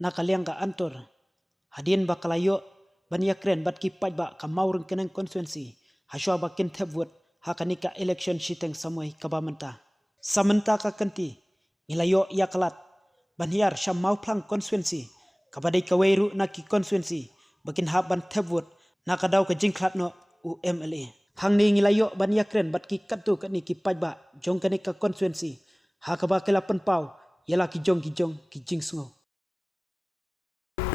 nakaliang ka antor hadin bakalayo bania kren bat ki paj ba ka maureng keneng konstituensi haswa bakin thebwot hakanika election shiteng samoi kabamenta samenta ka kanti ngilayo yaklat banhiar syam mauplang konstituensi kabadai kawairu naki konstituensi bakin haban thebwot nakadaw ka jingklat no UMLA hangni ngilayo bania kren bat ki katu kani ki paj ba jong kanika konstituensi hakaba kelapan pau yala ki jong ki jing sungo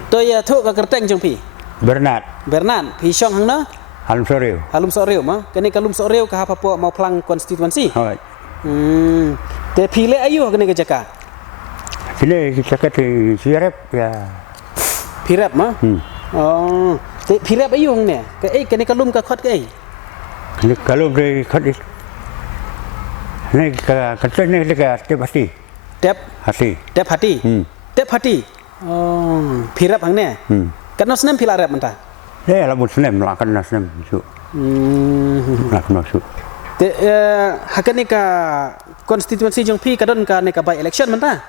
tôi thua ka kerteng jong pi Bernard pi syong hang na halum soreu ma kani kalum soreu ka hapa po mau plang konstituensi te pile ayu kani ka jaka pile jaka ti sirep ya pirep ma oh te pirep ayu hang ne ka kani kalum ka khot ka ni kalum de khot ni ka kerteng ni ka tep hati tep hati oh pirep hang ne kan no senem pila rep menta la bun senem la kan senem su la kan su te hakani ka konstituensi jong pi kadon ka ne ka by election menta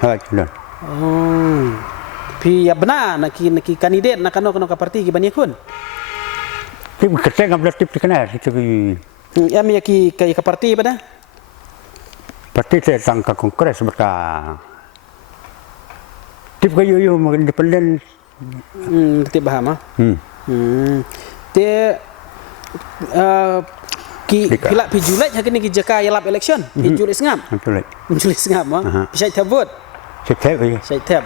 don oh pi ya benar naki kandidat nak kano ka parti ki banyak kun tip kerteng abla tip kana itu ya mi ki ka parti pada parti saya tangka kongres berka tip kayu independen tip bahama te ki pila pi Julai hakini ki jaka yalap election pi Julai sengam ma pi sai thabut sai thab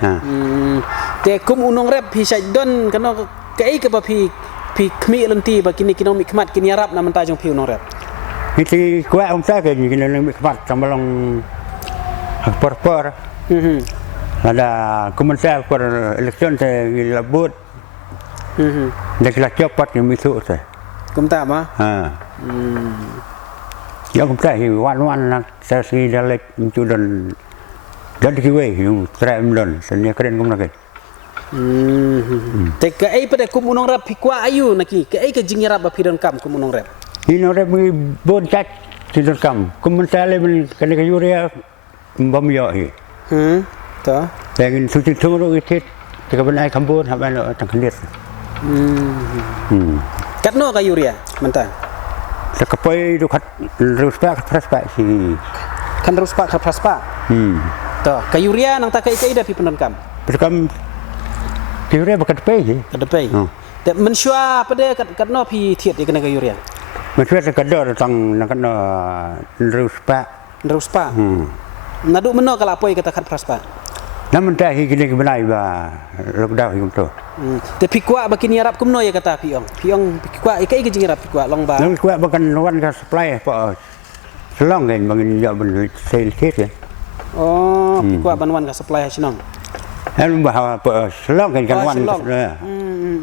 te kum unong rep pi sai don kano kai ka pi khmi lenti ba kini kinong mi khmat kini arab na menta jong pi unong rep itu kuat om saya ke kini mi khmat sambalong por ada komentar per election saya labut dak la cepat yang misu saya komentar ma ya komentar wan nak saya sini dalek mencudan dan kiwe yang tram don senia keren komentar te ka pada kumunong rap pikwa ayu naki ka ka jingira ba pidon kam kumunong rap ino rap mi bon chat sidon kam komentar le kene ka yuria bam yo hi ta dengan suci tunggu itu jika benar kampur apa lo tangkaliat kat no ka yuria menta sekapai itu kat ruspak si kan ruspak ka praspa ta ka yuria nang ta ka ida pi pendon kam berkam yuria bakat pay je kada pay te mensua pada kat no pi thiet di kena ka yuria mensua sekadar tang nak no ruspak nadu meno kala apoi kata kat praspa namun dah kini kebenai ba lockdown yang tu te pikwa bakini arab kumno ya kata piong pikwa ikai ke jingira pikwa long ba long kuat bakan wan ka supply pa selong kan bangin ya ben sale kit ya oh pikwa banwan ka supply hasinong han bah pa selong kan wan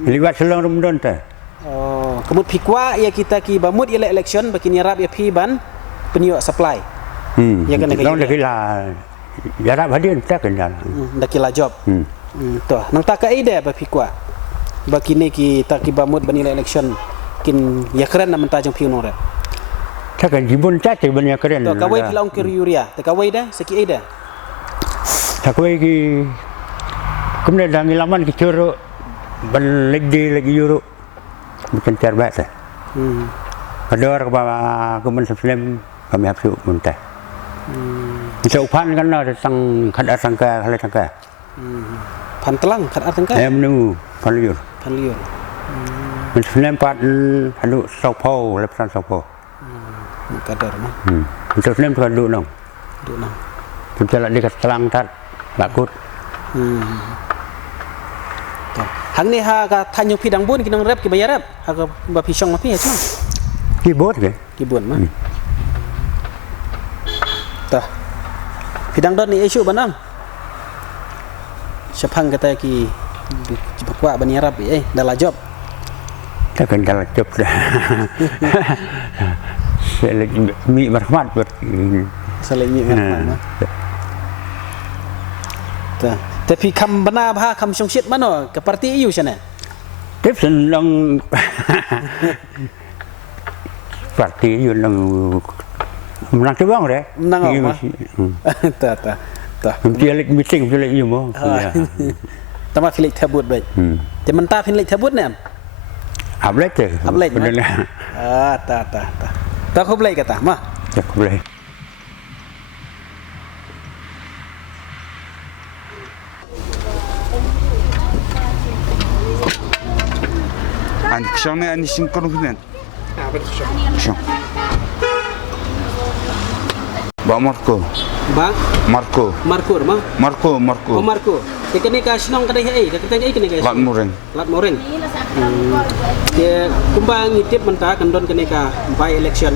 liwat selong rumdon ta oh kemut pikwa ya kita ki bamut ile election bakini arab ya pi ban penio supply ya kan long dah kila ya dah hadir tak kan dah kila job toh nang tak ide ba pikwa bakini ki takibamut banila election kin ya keren na mentajong piunong re tak kan jibun chat banyak keren to kawai pilaung kir yuria te kawai dah seki ida tak kawai ki kemudian dah ngilaman ki curu ban lagi euro bukan terbaik dah kadar ke kemen sebelum kami habis muntah bisa upan kan lah tentang kada sangka hal sangka pan telang kada sangka ya menunggu pan liur men empat hadu sopo lepas sopo kadar mah untuk nem kan duk nong kita lagi dekat telang tat lakut hang ni ha ka tanyo pidang bun kinong rep ki bayar rep ha ka ba pisong ma pi ha cuma keyboard ke keyboard mah tah pidang don ni isu banang sepang kata ki bakwa bani arab dalam job takkan dalam job dah mi berkhidmat buat saling mi berkhidmat tah tapi kam benar bah kam syongsit mana ke parti iu sana tiếp senang parti iu nang menang tu bang deh menang apa tah dia lagi meeting dia lagi mau tama filik tabut baik te mentah filik tabut nem Ablet tu. Ablet, Benar. ta ta ko blai kata mah Ya boleh. Anik siang ni anik singkong ni. Siang. Ba Marco. ba Marco. markur mah Marco. Marco. oh markur te kene ka sinong kadai ai ka teng ai kene ka Lat Mureng. lat moreng te kumbang itip mentah kandon kene ka by election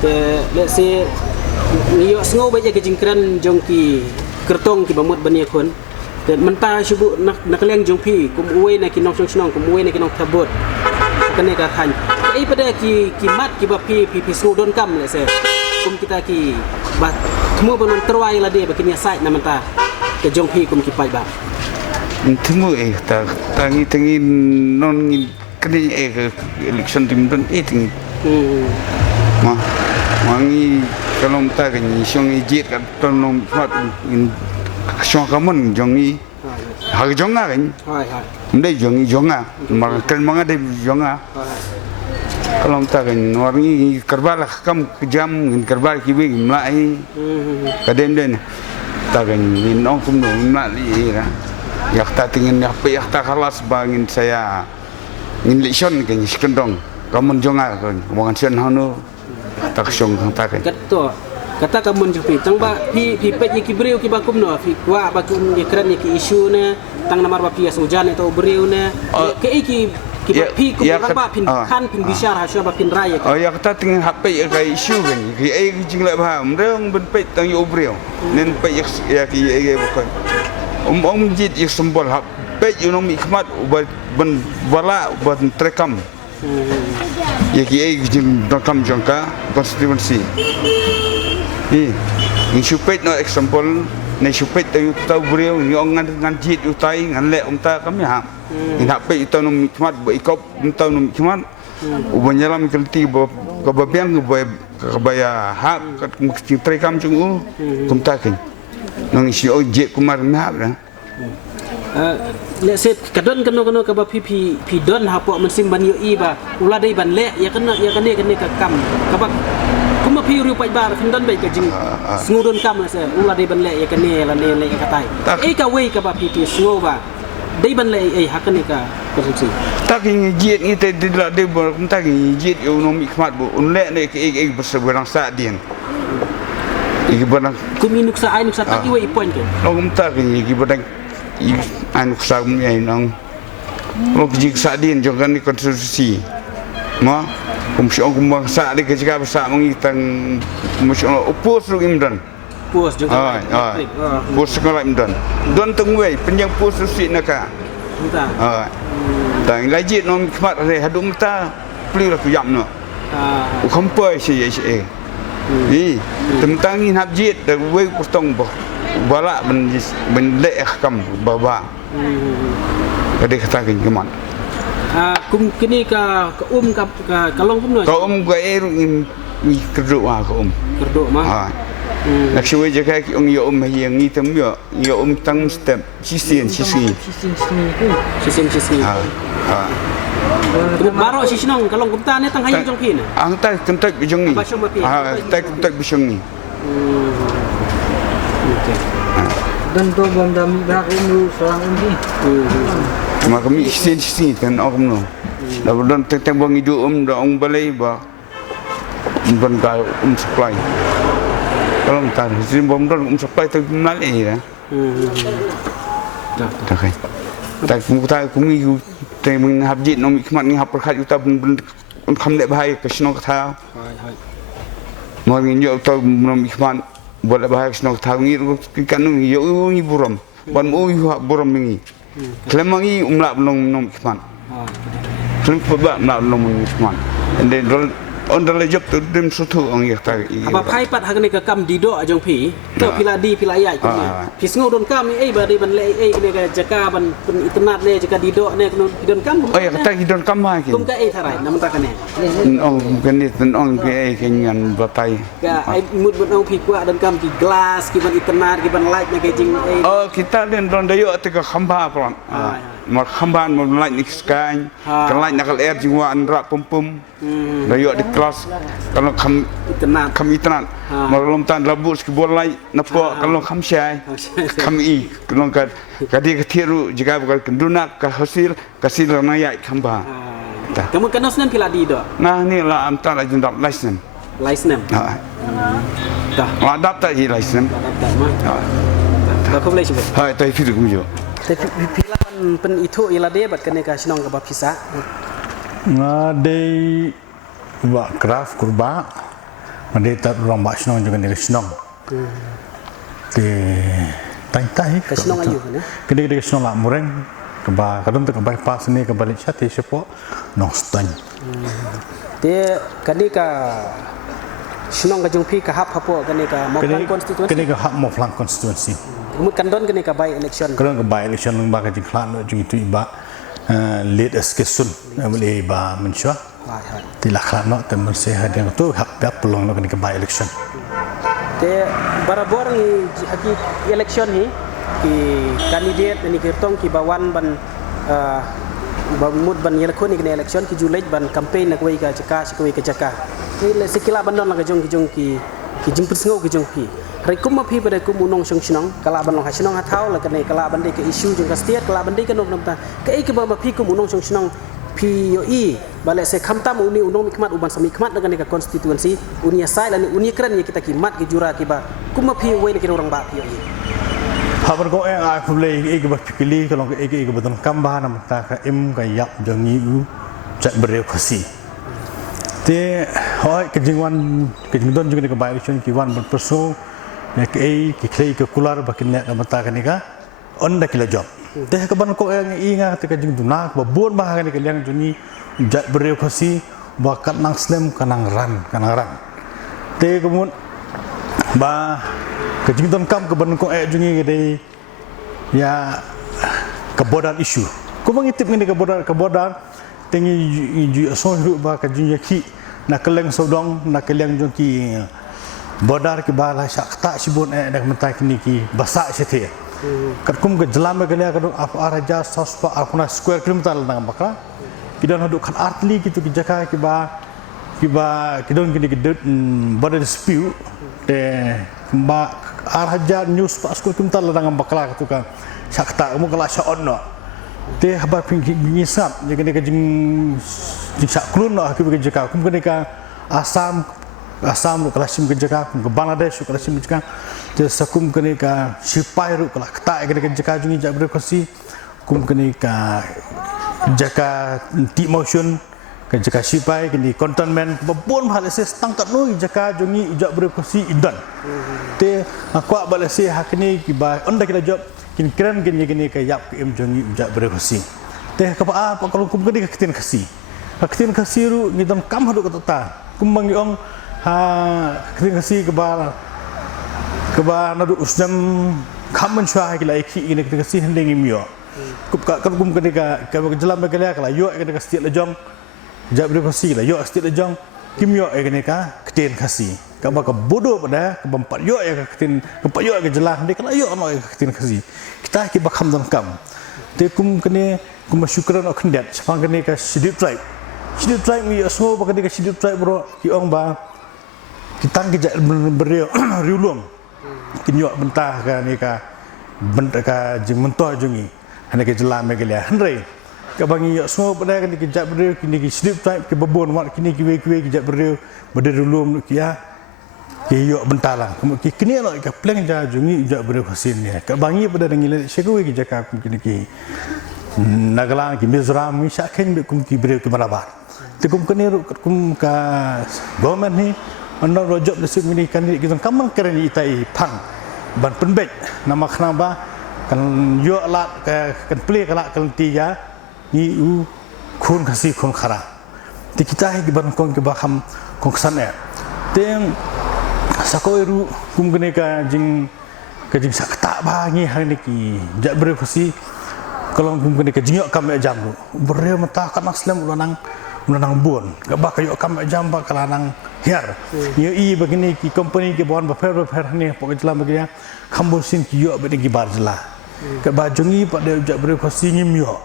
te let's say niyo sngo ba je jingkran jongki kertong ki bamut bania kon te mentah subu nak leng jongpi kum uwe na kinong snong kum uwe na kinong tabut kene ka khan ai pada ki mat ki bapi pi sngo don kam let's say kum kita ki ba temu banon terwai la de bakinya site na mentah ke jongpi kum ki pai ba Temu tangi non kini ke election tim don tingi. Mangi kalau mta kan siang ijit kan tonom fat in siang kamun jongi hag jonga kan hai hai ndai jonga makan manga de jonga kalau mta kan warni kerbala kam kejam in kerbal kibi mlai kadem den ta kan in ong kum no mlai ra yak ta tingin yak ta khalas bangin saya in election kan skendong kamun jonga kan wangan sen hanu tak syong ta kan kata kamun jupi tang ba pi pet ki breu ki bakum no fi kwa bakum ye kran ki isu ne tang namar ba pi sujan itu breu ne ke ki pi ku ba pin kan pin bishar ha syo ba pin raya oh ya kata tingin hape ka isu kan ki ai jing la ba mreng ben pet tang yo breu nen pe ya ki ai bukan jit ik sembol hape yo no mikmat ben wala ben trekam ya ki ai jing rekam jangka konstitusi ni supet no example ni supet tu breu ni ngan jit utai ngan le umta kami ha ni hape itu no mikmat ba ikop umta no mikmat ubanyalam kelti ka babiang ka baya ha ka mesti trekam chung kumta kin nang isi ojek kumar mihap dah let's say kadon kano ka ba pi don ha po man sim ban yo i ba ula dai ban le ya kene ka kam ka ba kuma pi ru pai bar fin don bai ka jing ngudon kam la se ula dai ban le ya kene la ne ka tai ka wei ka ba pi sngo ba dai ban le ai hakane ka konsumsi tak ni jit ni te dila de bar kumta ni jit yo no mikmat bu unle ne ke berseberang sa dien barang kuminuk sa tak iwe point ke no kumta ni barang anu kusam ni nang lo jik sa dien jangan ni konstitusi ma kumsi ong kumbang sa de ke jika sa mengitang musi opos ru imdan pos juga pos sekolah imdan don tengwei penjang pos susi naka kita tang lajit non khmat re hadum ta pli la kuyam no khampai si ye ni tentang in habjit da wei kustong bo bala ben le kam baba kade kata kin keman kum kini ka kalong kum no ka ga eru in kerdu ka kerdu mah nak siwe je ka ki yo yang ni tem yo tang step sisi Baro si sinong kalong kumta ne tang hayang jong pin. Ang ta kentek bijong ni. Ta kentek bijong ni. Okey. Dan to bom dami ba ko nu sang ni. Ma kami sisi kan om no. Da don tek bang hidu da ong balai ba. Ban ka supply. Kalau ta sin bom don supply tu nal ni dah. Tak kai. Tak kumta kumi te mung habjit no mikmat ni hap perkhat yuta ben kham le bahai kesno kata mo ngi yo to no mikmat bol bahai kesno kata ngi kan ngi yo ngi buram ban mo buram ngi klemangi umla no mikmat klem ba na no mikmat and then on dah lejak tu dem suatu orang yang tak. apa pai pat hak ni ka kam di do ajong pi to pila di pila ya ku ni pi sngo don kam ni ba di ban le ni ka jaka ban internet le jaka di do ne ku don kam Oh ya kata hidon kamah kum ka tharai nam ta ka ne Oh bukan ni tentang ke kenyan batai. ka ai mut ban au pi kwa don kam ki glass ki ban internet ki ban light ne ke jing Oh kita dan don dayo tiga khamba pron. Mar khamba mar light ni skan. Kan light nakal air jingwa andra pum. Dayo di kelas kalau internet internet. Mar lom tan rabut ki bolai napo kalau kham syai. Kham i kalau kadi ketiru jika bukan kendunak ka hasil naya khamba. kamu kanos nan pila di do Nah ni lah antar aja dap license. license dah Lah dap tak je license. dah mah dah ko boleh cuba Hai tai firu kujo. tapi pila pen itu ila de bat kene ka sinong ka ba pisa Ngadei buat craft kurba, ngadei tak orang buat senang juga ni senang. Di tai ka sinong ayu ne Kena senang lah mureng. Keba kadang tu kebalik pas ni kebalik chat siapa nong stan. te kani ka sinong ka jong pi ka hap hapo kani ka mo plan constituency Kena ke hak mau plan konstituensi. mut kan don kani ka by election Kadang kebalik election lembaga jingklan jing itu iba lead eskesun boleh iba mensyah. hai Tidak kerana teman saya yang tu hak biar peluang nak kena by election. te barabor ni haki election ni ki kandidat ni kirtong ki bawan ban mut ban yelko ni kena election ki julej ban campaign nak wei ka caka sikoi ka caka ni sekila bandon la jong ki jing persngo ki jong pi rekum ma pi pada kum unong song sinong kala ban long ha sinong ha thau la kene kala ban de ke issue jong ka state kala ban de ke nok nam ta ke ik ba ma pi kum unong song sinong pi yo i bale se khamtam uni unong mikmat uban sami khmat dengan ka constituency unia sai la ni uni kran ye kita ki mat ki jura ki ba kum ma pi wei ni ke orang ba pi yo i Habar ko aku boleh ikut berpikir kalau ikut betul kambah nama tak ka yap jangi cak bereaksi. Te hoi kejingdon juga ni kebaik election kiwan berperso ya ke kular bakin net nama tak ni ka onda kila job. Te kaban ko ingat te kejingduna babon bah ni kalian jangi cak bereaksi bakat nang slam kanang ran. Te kemun ba kejingdon kam keban ko jungi gede ya kebodan isu ko mangitip ngini kebodan tingi so hidup ba kajing yaki nak keleng sodong nak keleng jongki bodar ki bala syak tak sibun dak mentai kini ki basak sete kat kum ke jelam ke lia kadung apa araja sospa apuna square kilometer nang bakra kidan haduk kan artli kitu ki jaka ki ba kidon kini gedut border dispute de ba araja news pas square kilometer nang bakra tu kan syak tak mu kala syak onno te habar pingi sap je kene kajing syak klun no ki jaka kum kene ka Asam ru kalasim ke jaka ke Bangladesh ru kalasim ke jaka te sakum kene ka sipai ru kala kata kene ke jaka jungi jak berkosi kum kene ka jaka ti motion ke jaka sipai kene cantonment babon balese tangkat no jaka jungi jak berkosi idan te aku balese hakni ki ba onda kita job kin keren kene ke yap ke em jungi jak berkosi te ka apa kalau kum kene ka ketin kasi ru ngidon kam hadu kata kum bangi ong ketika si kebal nadu usnam kamen syah kila iki ini ketika si hendengi mio kum ketika jelam begalia kala yo ketika setiap lejong jabri kasi kala yo setiap lejong kimyo ketika ketin kasi kaba ke bodoh pada kebempat yo ketin kempat yo ke jelah hendak kala yo no ketin kasi kita ki bakam dan kam te kum syukran ok kendat sepang ketika sidip tribe mi asmo ketika sidip tribe bro ki ong ba kita kerja beriulung kinyok bentah ka ni ka bentah ka jing mentoh jungi hanya ke jelam megalia henry ka bangi semua pada kan kerja beriul kini ki slip type ke bebon mat kini ki kerja beriulung kia ki yok bentah lah kini nak ka plan ja jungi kerja beriul hasil ni ka bangi pada ngile sekoi ki jaka kini ki nagalang ki Mizoram mi syakin kum ki beriul ki barabar tekum kini kum ka government ni anda rojok lesuk ini kan kita kaman keren itai pang ban penbet nama kenapa kan yo alat kan play kalak kan tiga ni u kun kasi kun khara di kita hi ban kon ke baham kongsan ya. Teng sakoi ru kum kene ka jing sakta bangi hari ki jak berfasi kalau kum kene ka jingok kam jam ru bere mata kan aslam ulanang bon gabak yo kam jam ba kalanang hiar yo i begini ki company ki bon ba fer ni pok jela begini kambusin ki yo begini bar jela ka ba jungi pa de jak berfasi ngim yo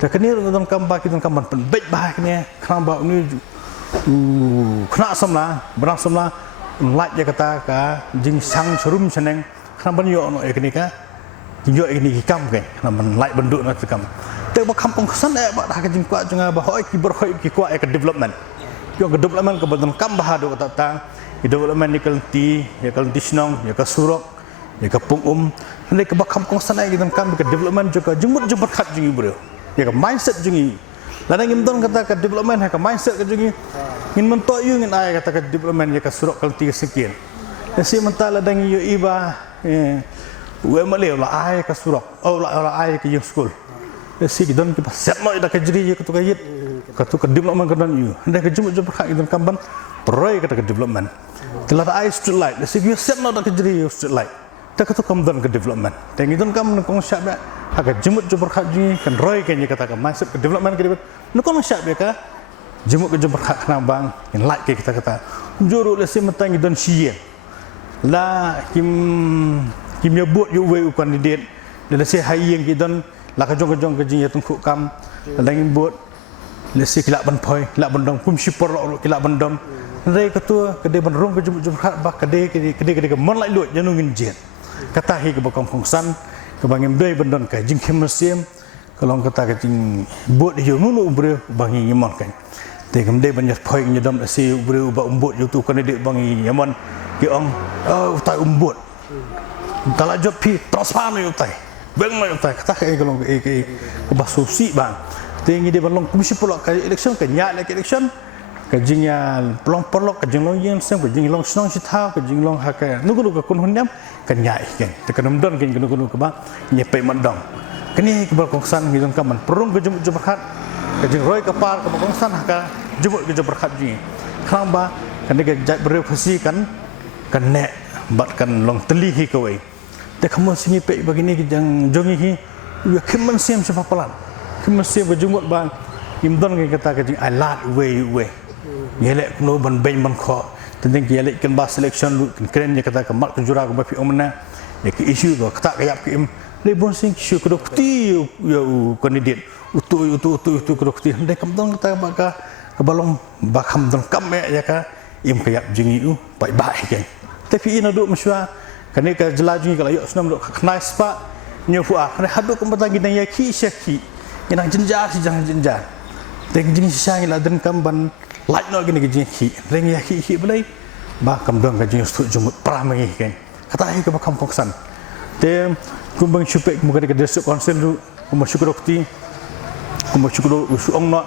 ta kene ru kam ba ki kam ban pen bej ba kene kham ba ni khna samla berang samla lak je kata ka jing sang serum seneng kenapa yo no eknika yo ini kam ke kenapa lak benduk na kam te ba kampung kesan ba dah ka jing kwa junga ba hoi ki berhoi ki kwa ek development yo ke development ke badan kam ba do kata ta development ni kelti ya kelti snong ya ka surok ya ka pungum ne ke ba kampung kesan ai gidan kam ke development juga jumut je berkat jingi bro ya ka mindset jingi ladang imdon kata ka development ha ka mindset ka jingi ngin mentok yu ngin ai kata ka development ya ka surok kelti sekian nasi mental ladang yu iba we maleo la ai ka surok la ai ka yu school nasi gidon ki set no ida ka jiri yu ka tu ka yit ka tu ka development ka dan yu nda ka jumut jumut ka gidan kamban proy kata ka development telah ai street light nasi yu set no da ka jiri yu street light ta ka tu kam dan ka development teng gidon kam kong syab ba ka jumut jumut ka ji kan roy ka ni kata ka masuk ka development ka no kong syab ba ka jemuk ke jumpa kena bang yang like kita kata juru lesi metang dan siye la kim ya buat yu we kandidat lesi hai yang kita la ka jong ke jing ya tungku kam lang buat lesi kilak ban poi kilak bandong kum sipor lo kilak bandom rei ketua kede bandrong ke jumpa ba kede ke mon lai luat janu ngin jet kata hi ke bakong kongsan ke bangim dei bandon ka jing kemesim kalau kata ke jing buat yu nunu bre bangi ngimon kan tegam de banyak poi nyedam si bre ba umbut yu tu kan de bangi yaman ki ong utai umbut tala job pi transfer yu tai beng yu tai kata ke kalau ke basusi bang tengi de balong komisi pulak ka election ka nya le election ka jingya pelong ka jinglong yin sem ka jinglong snong si tha ka jinglong ha ka nugu ka kun hunyam ka nya iken te kanum don ken nugu ka ba nye pe mandong kini ke berkongsan ngidon kaman perung ke jumut jumpat ka jing roy ka par ka berkongsan ka jumut ke jumpat ji khamba kan de jat berefasi kan nek bat kan long teli hi ka wei te kamu singi pe begini ki jang jongi hi ya kemen sim sepapalan kemen sim ke jumut bang imdon ke kata ka jing alat we yelek no ban ben ban kho tendeng yelek kan ba selection kan keren ya kata ka mat jura ka ba fi omna ya ki issue ka kata ka yap ki im lebon sing issue ka dokti ya kandidat utu ka dokti ndek kam dong kata ba ka balong ba kam dong kam ya ka im ka yap jingi u bai ke tapi ina do meswa kan ka jelajungi ka ayok snam do knai spa nyofu a kan hadu ka batang gidang ya ki syaki ina jenjar si jang jenjar teng jingi syang la den kam ban like no gini gini ki reng ya ki belai ba kam dong ka jingi stu jumut pramai kan kata hi ka ba kam poksan te kumbang syupek muka ke desuk konsen lu kumba syukur okti kumba syukur usu ong no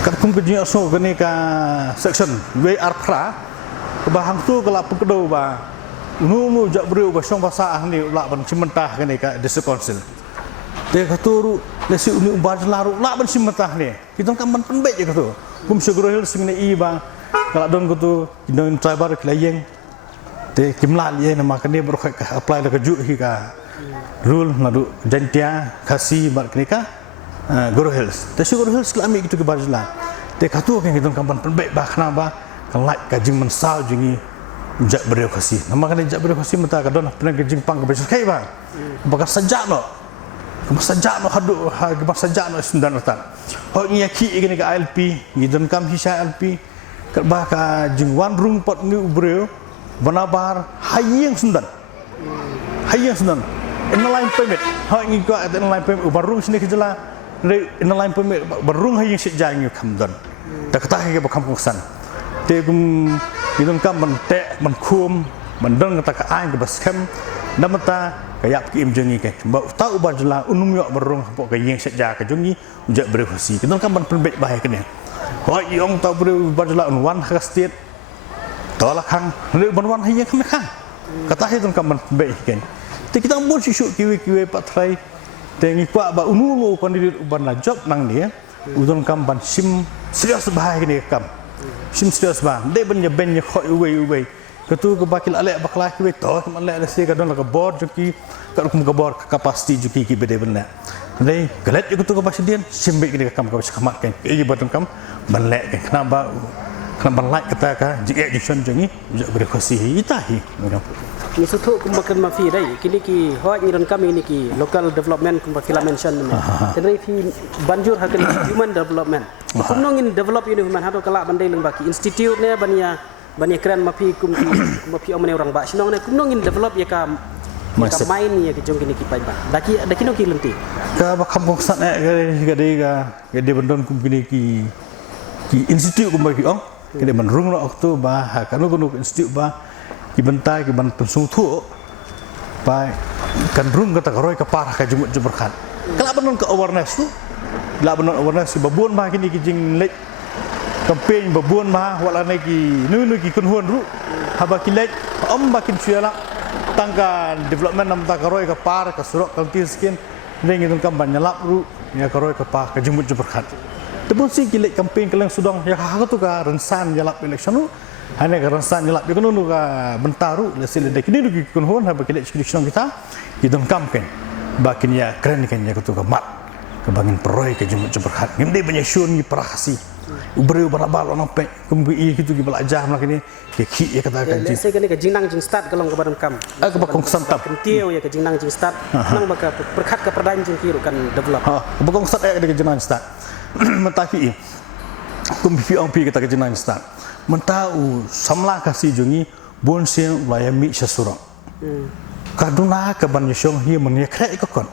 kat kum ke jingi so gani ka section we ar pra ke ba hang tu kala pekdo ba nu jak breu ba song basa ni la ban cimentah gani ka desuk konsen te katuru lesi uni umbar laru la ban cimentah ni kita kan ban penbek je katu kum syukur hil sing ni ba kala don kutu don tribal klayeng te kimlan ye nama kene berkhai ka apply la ka ju hi ka rule nadu jantia khasi bar kene ka guru hills te syukur hills lami gitu ke barjla te katu ke kita kampan penbek ba khna ba kan like ka jing mensal jingi jak bereu khasi nama kene jak bereu khasi mata ka don pernah ke jing pang ka beskai ba bakar sajak no hadu ha sajak no sundan ratan ho ngi ki kene ka LP ngidon kam hisya LP ka ba ka jing wan rung pot ngi breu Banabar hayang sundan inline permit ha ingi ko inline permit barung sini kejela inline permit barung hayang sejang yu kamdan ta kata ke bakam kongsan te gum idon kam man te man khum man dong ta ka ai ke baskem namata kayak ki imjengi ke ba ta ubajla unum yo barung po ke yang sejang ke jungi ujak berefasi idon kam man penbek bahaya kene ho yong ta ubajla unwan ka state tolak hang le banwan hi yang khan kata hi tun kam be kan te kita mun sisu kiwi patrai te ngi kwa ba unu kandidat uban la job nang ni udon kam ban sim serius bahaya ni kam sim serius ba de ben khoi uwe ketu ke bakil alek baklah ki to ke alek le se ka don la ka board juki ka kum ka board capacity juki ki bede benda dei galet ketu ke pasien simbe ki kam ka kamat kan ki batun kam banlek kan kenapa like kata ka jika junction jengi jak berkasi itahi ni sutu kumbakan mafi dai kini ki hoi ni don kami ni ki local development kumbakila mention ni tenai fi banjur hakal human development kumnongin develop ini human hado kala bandai leng baki institute ne bania keren mafi mafi omane orang ba sinong ne kumnongin develop ya ka main ni ya ki jong kini ki pai ba daki no ki lenti ka bakam kong sat ga de bandon kum kini ki institute kumbaki ong kini menrung lo waktu bah kanu institute ba ki bentai ki ban pensung thu pai kan rung kata karoi ka parah ka jumut juberkan kala benon ke awareness tu la benon awareness babun bah kini ki jing lek campaign babun bah wala ne ki nu ki kun huan ru haba ki lek bakin suala tangka development nam ta karoi ka par ka surok ka tiskin ring itu kam ban nyalap ru ya karoi ka pa ka jumut juberkan tebun si ki lek campaign kelang sudong ya ha tu ka rensan nyalap election tu hanya kerana nyelap dia kena nuka bentaru lesil dek ini dugi kunhon haba kelek institution kita hidung kampen bakin ya keren kan ya kutu mat kebangin proy ke jumut berhat ngemde banyak syun ni perahasi ubreu barabal ono pe kumbi gitu ki belajar nak ini ke ki ya katakan ji saya kene ke jingnang jing start kalong ke badan kam ke bakong santap kentiu ya ke jingnang jing start nang baka berkat ke perdan jing kiru kan develop ke bakong start ya ke jingnang start mentafi kumbi ong pi kita ke jingnang start mentau samla kasih jungi bonsen layami sesurang kaduna ke ban yong hi men yakrek ikon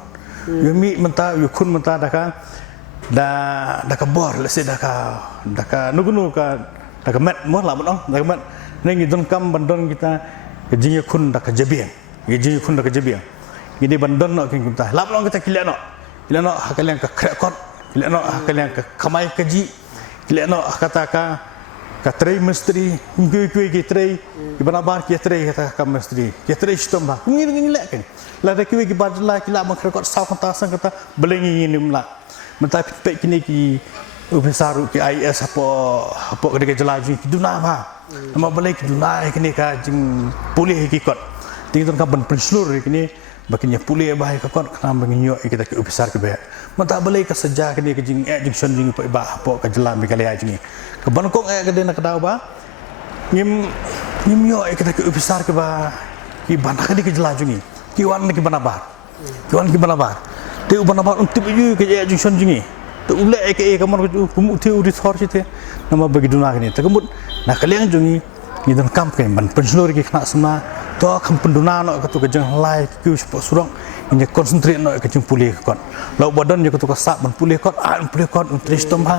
yumi mentau yukun mentau daka bor lese daka nugunu daka met mo la bon daka met nengi don kam bandon kita ke jing yukun daka jabian jing yukun daka jabian ini bandon no kin kita la bon kita kilano hakalian ke krekot kilano hakalian ke kamai keji kilano kata katrai mestri ngui katrai ibanabar katrai kata kam mestri katrai stomba ngin lek kan la da kiwi ki badla ki la makrekot saw kata sang kata belengi ni mla mentai pek kini ki ubisaru ki IS apa kedek jelaju ki duna ba nama belai ki duna kini ka jing pulih ki kot tington ka ban penslur kini bakinya pulih ba ka kot kana banginyo kita ki ubisar ki ba mentai belai ka seja kini ki jing jing jing ba apa ka jelam bi kali ajing ke Bangkok ke dia nak tahu ba ngim yo kita ke besar ke ba ki banak di ke jelajungi ki wan ki banabar te banabar untuk ju ke ya junction jingi te ule ke kamar ku te uri thor chite nama bagi duna ni te kemut na kaliang jungi ni dan kamp ke ban penslor ki khna sama to kam penduna no ke tu ke jang lai ki surong ini konsentrate no ke jing pulih kon lau badan je ke tu ka sap ban pulih kon tristom ha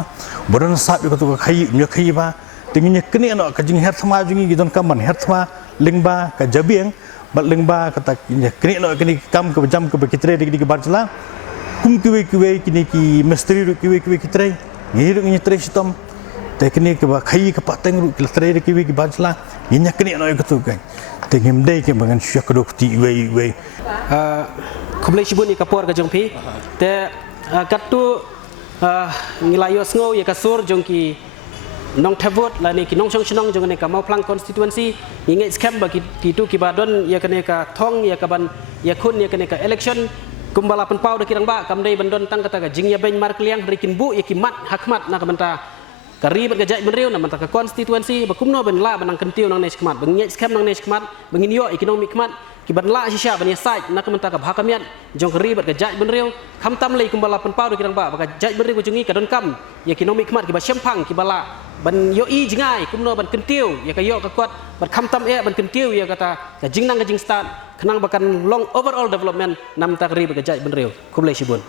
badan sap ke tu ka khai ba tinginya keni no ke jing her sama jungi gidon kam ban her sama lingba ka jabiang bat lingba kata keni no keni kam ke jam ke bekitre di barjla kum kiwe kini ki misteri kiwe kitre ngiru ngi tristom teknik ke ba khai ke pateng ru kitre kiwe ki barjla inya keni no ke tu kan tingim dei ke bangan syak dok ti we kumlai sibun ni kapor ka jongpi te katu ngilayo sngo ya kasur jongki nong thavot la ni ki nong chong chnong jong ne ka mau plang constituency ingai scam ba ki tu ki badon ya kene ka thong ya ka ban ya khun ya kene ka election kumbala pen pau de kirang ba kam dei bandon tang kata ka jing ya ben mar kliang rikin bu ya ki mat hakmat na ka banta kari bat gajai benriu na manta ka constituency ba kumno ben la banang kentiu nang nes kmat bangnya scam nang nes kmat bangin yo economic kmat ki ban la shisha ban ya site na ka manta ka bhakamian jong kari bat gajai benriu kham tam lei kumbala pen pau de kirang ba ka jai benriu jungi ka don kam ya economic kmat ki ba syempang ki bala ban yo i jingai kumno ban kentiu ya ka yo ka kwat ban kham tam ban kentiu ya kata ka jingnang ka jing start kenang bakan long overall development nam ta kari bat gajai benriu kumlei sibun